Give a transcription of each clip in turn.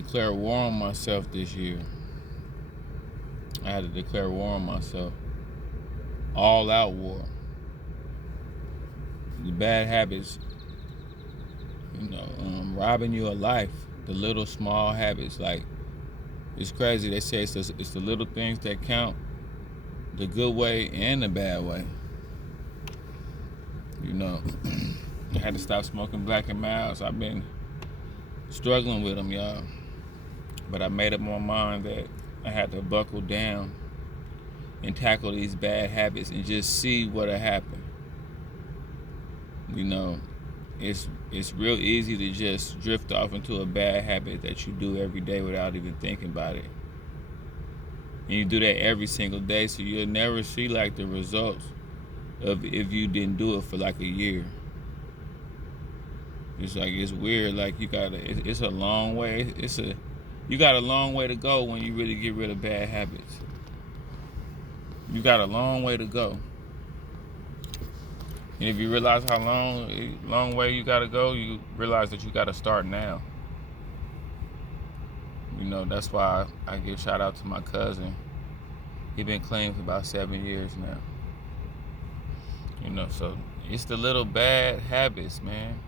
declare war on myself this year. I had to declare war on myself. All out war. The bad habits, robbing you of life. The little small habits, like, it's crazy. They say it's the little things that count, the good way and the bad way. I had to stop smoking Black and Milds. I've been struggling with them, y'all. But I made up my mind that I had to buckle down and tackle these bad habits and just see what'll happen. It's real easy to just drift off into a bad habit that you do every day without even thinking about it. And you do that every single day, so you'll never see like the results of if you didn't do it for like a year. It's weird. Like it's a long way. You got a long way to go when you really get rid of bad habits. You got a long way to go. And if you realize how long way you gotta go, you realize that you gotta start now. That's why I give shout out to my cousin. He been clean for about 7 years now. So it's the little bad habits, man.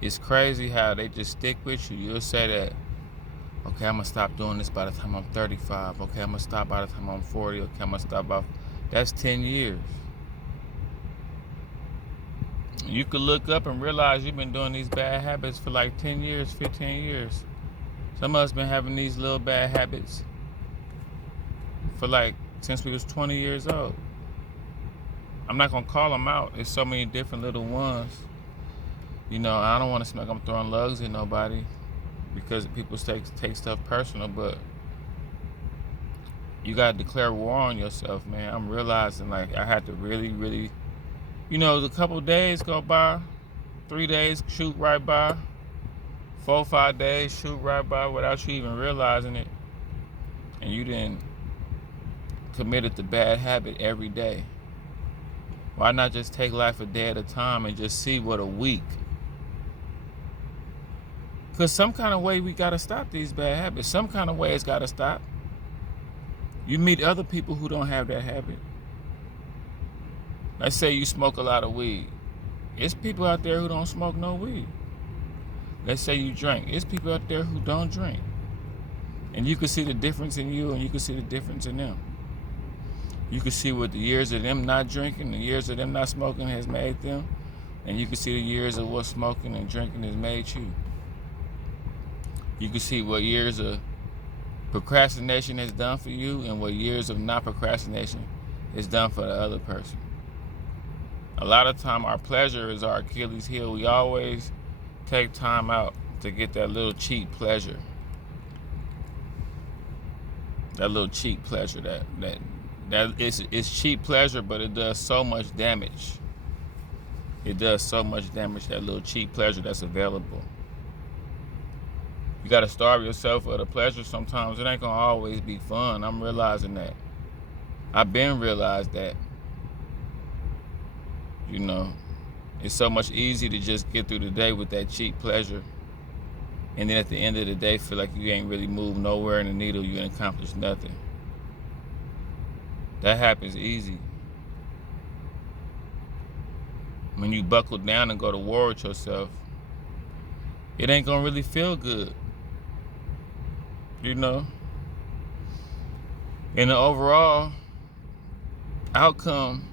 It's crazy how they just stick with you. You'll say that, okay, I'm gonna stop doing this by the time I'm 35. Okay, I'm gonna stop by the time I'm 40. Okay, I'm gonna stop by. That's 10 years. You could look up and realize you've been doing these bad habits for like 10 years, 15 years. Some of us been having these little bad habits for since we was 20 years old. I'm not gonna call them out. There's so many different little ones. I don't want to I'm throwing lugs at nobody because people take stuff personal, but you gotta declare war on yourself, man. I'm realizing I had to really, really, a couple days go by, 3 days shoot right by, 4 or 5 days shoot right by without you even realizing it, and you didn't committed the bad habit every day. Why not just take life a day at a time and just see what a week? Because some kind of way we got to stop these bad habits. Some kind of way it's got to stop. You meet other people who don't have that habit. Let's say you smoke a lot of weed. It's people out there who don't smoke no weed. Let's say you drink. It's people out there who don't drink. And you can see the difference in you and you can see the difference in them. You can see what the years of them not drinking, the years of them not smoking has made them. And you can see the years of what smoking and drinking has made you. You can see what years of procrastination has done for you and what years of not procrastination has done for the other person. A lot of time our pleasure is our Achilles heel. We always take time out to get that little cheap pleasure. That little cheap pleasure that it's cheap pleasure, but it does so much damage. It does so much damage, that little cheap pleasure that's available. You gotta starve yourself for the pleasure sometimes. It ain't gonna always be fun. I'm realizing that. I've been realized that. It's so much easier to just get through the day with that cheap pleasure. And then at the end of the day, feel like you ain't really moved nowhere in the needle. You ain't accomplished nothing. That happens easy. When you buckle down and go to war with yourself, it ain't gonna really feel good. In the overall outcome,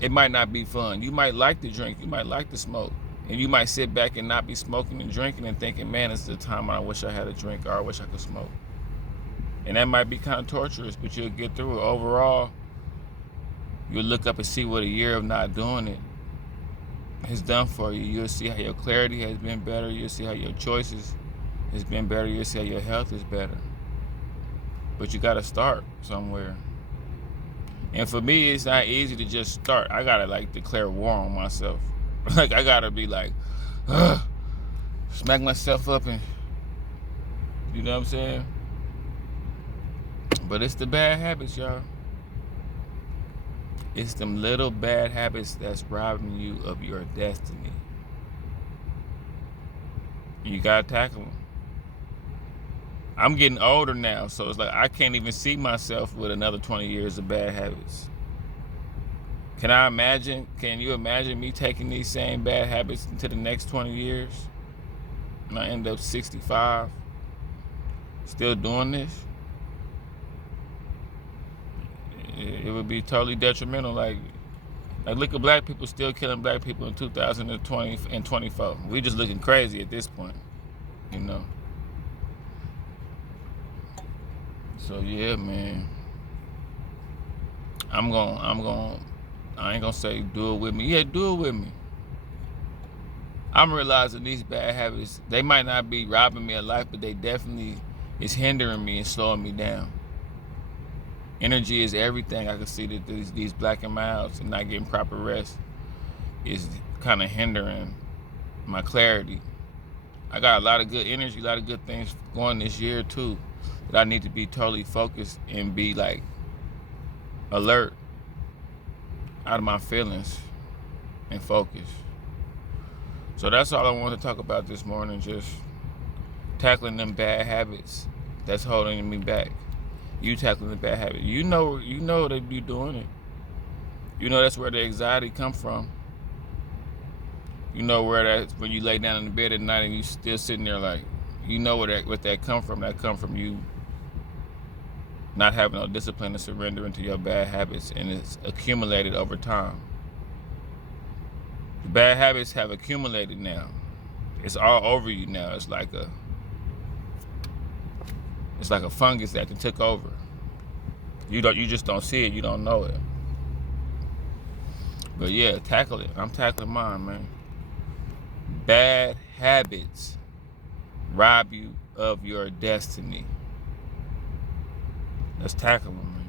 it might not be fun. You might like to drink, you might like to smoke, and you might sit back and not be smoking and drinking and thinking, man, it's the time when I wish I had a drink or I wish I could smoke. And that might be kind of torturous, but you'll get through it. Overall, you'll look up and see what a year of not doing it has done for you. You'll see how your clarity has been better. You'll see how your choices has been better. You'll see how your health is better. But you got to start somewhere. And for me, it's not easy to just start. I got to declare war on myself. I got to be smack myself up and, you know what I'm saying? But it's the bad habits, y'all. It's them little bad habits that's robbing you of your destiny. You gotta tackle them. I'm getting older now, so it's like I can't even see myself with another 20 years of bad habits. Can you imagine me taking these same bad habits into the next 20 years? And I end up 65, still doing this? It would be totally detrimental. Like look at black people still killing black people in 2020 and 24. We just looking crazy at this point, you know? So yeah, man. I ain't gonna say do it with me. Yeah, do it with me. I'm realizing these bad habits, they might not be robbing me of life, but they definitely is hindering me and slowing me down. Energy is everything. I can see that these blacking my outs and not getting proper rest is kind of hindering my clarity. I got a lot of good energy, a lot of good things going this year too, that I need to be totally focused and be like alert, out of my feelings, and focus. So that's all I want to talk about this morning, just tackling them bad habits that's holding me back. You tackling the bad habit. You know that you're doing it. You know that's where the anxiety come from. You know where that's when you lay down in the bed at night and you still sitting there like, you know where that come from. That come from you not having no discipline to surrender into your bad habits, and it's accumulated over time. The bad habits have accumulated now. It's all over you now. It's like a fungus that took over. You just don't see it. You don't know it. But yeah, tackle it. I'm tackling mine, man. Bad habits rob you of your destiny. Let's tackle them, man.